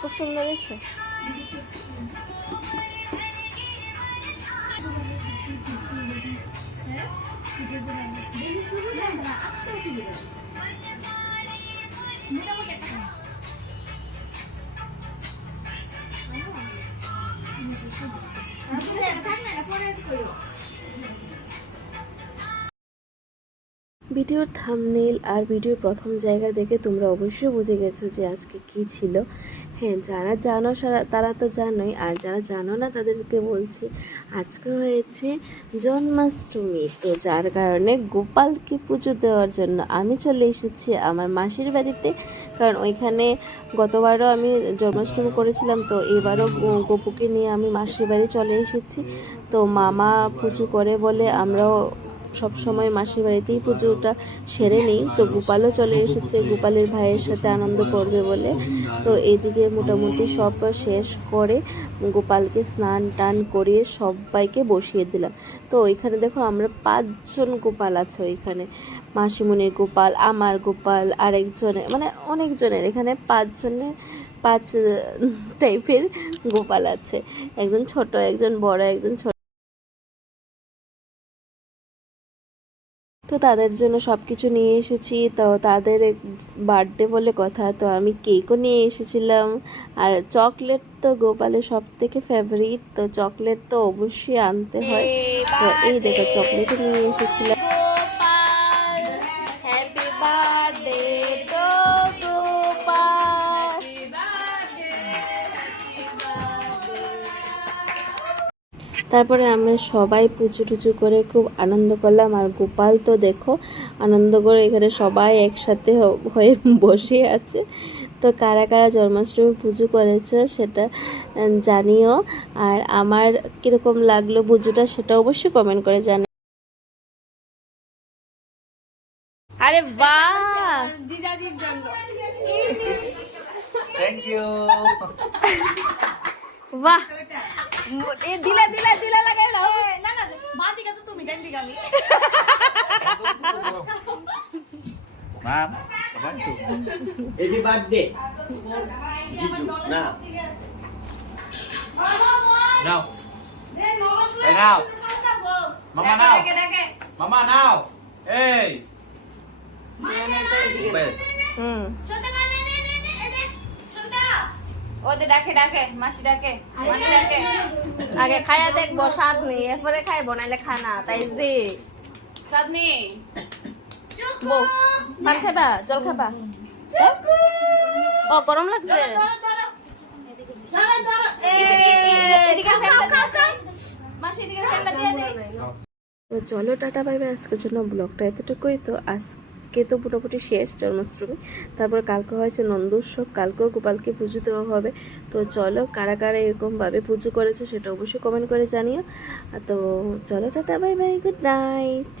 খুব সুন্দর হয়েছে। ভিডিওর থাম্বনেইল আর ভিডিওর প্রথম জায়গা দেখে তোমরা অবশ্যই বুঝে গেছো যে আজকে কি ছিল। হ্যাঁ, যারা জানো তারা তো জানোই, আর যারা জানো না তাদেরকে বলছি আজকে হয়েছে জন্মাষ্টমী। তো যার কারণে গোপালকে পুজো দেওয়ার জন্য আমি চলে এসেছি আমার মাসির বাড়িতে, কারণ ওইখানে গতবারও আমি জন্মাষ্টমী করেছিলাম, তো এবারও গোপুকে নিয়ে আমি মাসির বাড়ি চলে এসেছি। তো মামা পুজো করে বলে আমরাও সব সময় মাসির বাড়িতেই পুজোটা সেরে নিই। তো গোপালও চলে এসেছে গোপালের ভাইয়ের সাথে আনন্দ করবে বলে। তো এইদিকে মোটামুটি সব শেষ করে গোপালকে স্নান টান করিয়ে সবাইকে বসিয়ে দিলাম। তো ওইখানে দেখো আমরা 5 জন গোপাল আছে ওইখানে, মাসিমণির গোপাল, আমার গোপাল, আরেকজনের মানে অনেকজনের, এখানে 5 জনের 5 টাইপের গোপাল আছে, একজন ছোট, একজন বড়, একজন ছোট। তো তাদের জন্য সব কিছু নিয়ে এসেছি। তো তাদের বার্থডে বলে কথা, তো আমি কেকও নিয়ে এসেছিলাম। আর চকলেট তো গোপালের সব থেকে ফেভারিট, তো চকলেট তো অবশ্যই আনতে হয়। তো এই দেখো চকলেটও নিয়ে এসেছিলাম। তারপরে আমরা সবাই পুজো টুজো করে খুব আনন্দ করলাম। আর গোপাল তো দেখো আনন্দ করে এখানে সবাই একসাথে হয়ে বসে আছে। তো কারা কারা জন্মাষ্টমী পুজো করেছে সেটা জানিও, আর আমার কীরকম লাগলো পুজোটা সেটা অবশ্যই কমেন্ট করে জানি। আরে বাহ, জিজাজির জন্য থ্যাংক ইউ। বাহ, এ দিলা দিলা দিলা লাগাই না না না, মা দিকে তো তুমি ডান দিকে আমি মাম বান্টু হ্যাপি বার্থডে জিজু না নাও এই নাও মামা নাও মামা নাও এই ছোট মানে নে নে নে ছোট ওদের ডাকে ডাকে মাসি ডাকে মাসি ডাকে আগে খায়া দেখবো স্বাদ নেই, এরপরে খাইবো নাইলে খানা তাই যে স্বাদ নেই। বউ পান খাবা, জল খাবা? ও গরম লাগছে। তো চলো টাটা বাই বাই, আজকের জন্য ব্লগটা এতটুকুই। তো আজকে তো মোটামুটি শেষ জন্মাষ্টমী, তারপর কালকে হয়েছে নন্দোৎসব, কালকেও গোপালকে পুজো দেওয়া হবে। তো চলো কারা কারা এরকমভাবে পুজো করেছে সেটা অবশ্যই কমেন্ট করে জানিও। তো চলো tata bye bye, good night.